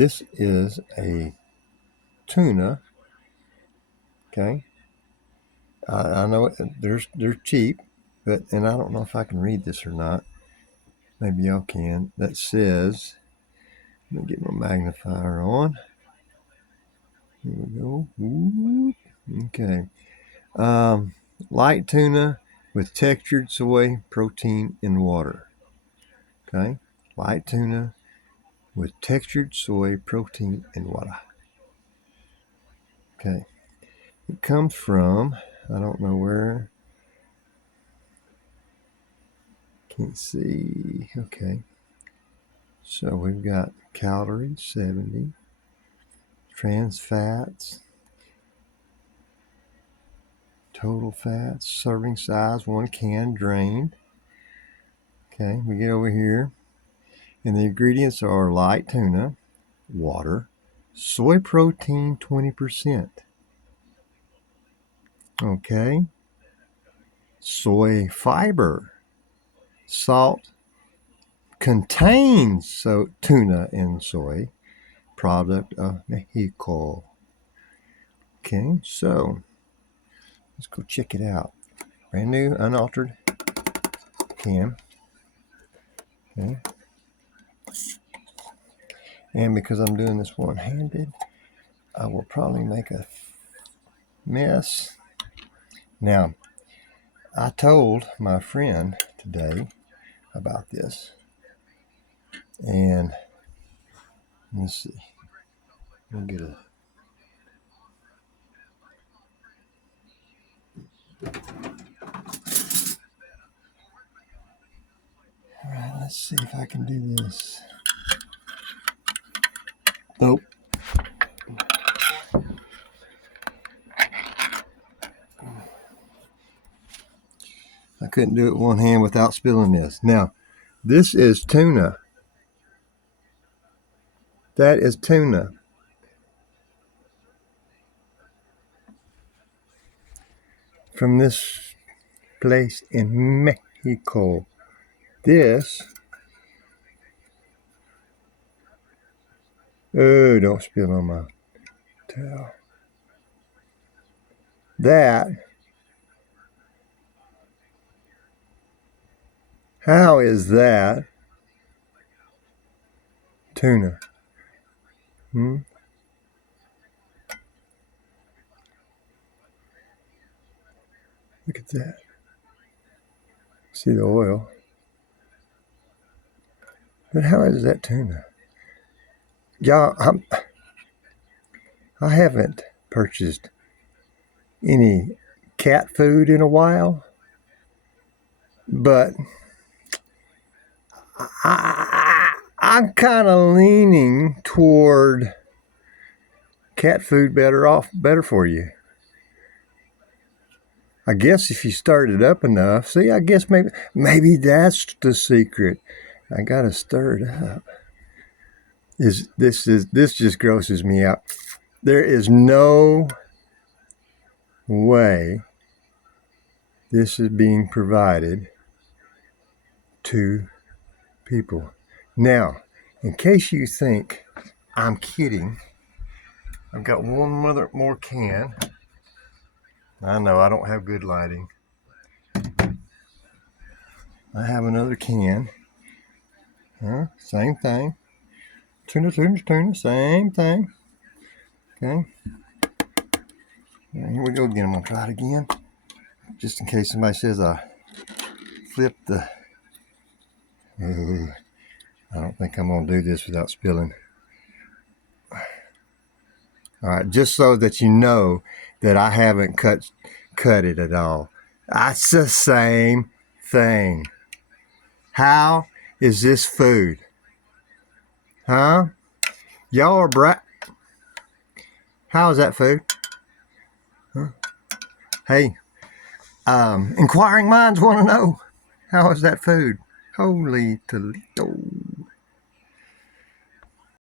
This is a tuna. Okay. I know they're cheap, and I don't know if I can read this or not. Maybe y'all can. That says, let me get my magnifier on. Here we go. Ooh, okay. Light tuna with textured soy protein in water. Okay. Light tuna with textured soy protein in water. Okay. It comes from, I don't know where. Can't see. Okay. So we've got calories, 70. Trans fats. Total fats. Serving size, 1 can, drained. Okay, we get over here. And the ingredients are light tuna, water, soy protein, 20%. Okay. Soy fiber. Salt contains tuna and soy, product of Mexico. Okay, so let's go check it out. Brand new, unaltered can. Okay. And because I'm doing this one-handed, I will probably make a mess. Now, I told my friend today about this. And let's see. We'll get a all right, let's see if I can do this. Nope. I couldn't do it one hand without spilling this. Now, this is tuna. That is tuna. From this place in Mexico. This, oh, don't spill on my towel. That, how is that tuna? Look at that. See the oil. But how is that tuna? Y'all, I haven't purchased any cat food in a while, but I'm kind of leaning toward cat food better for you. I guess if you stirred it up enough, see, I guess maybe that's the secret. I gotta stir it up. This just grosses me out. There is no way this is being provided to people. Now, in case you think I'm kidding, I've got one more can. I know I don't have good lighting. I have another can. Same thing. Tuna, same thing. Okay. Here we go again. I'm going to try it again. Just in case somebody says I flipped the... I don't think I'm going to do this without spilling. All right, just so that you know that I haven't cut it at all. That's the same thing. How is this food? Huh? Y'all are How is that food? Huh? Hey, inquiring minds want to know, how is that food? Holy Toledo.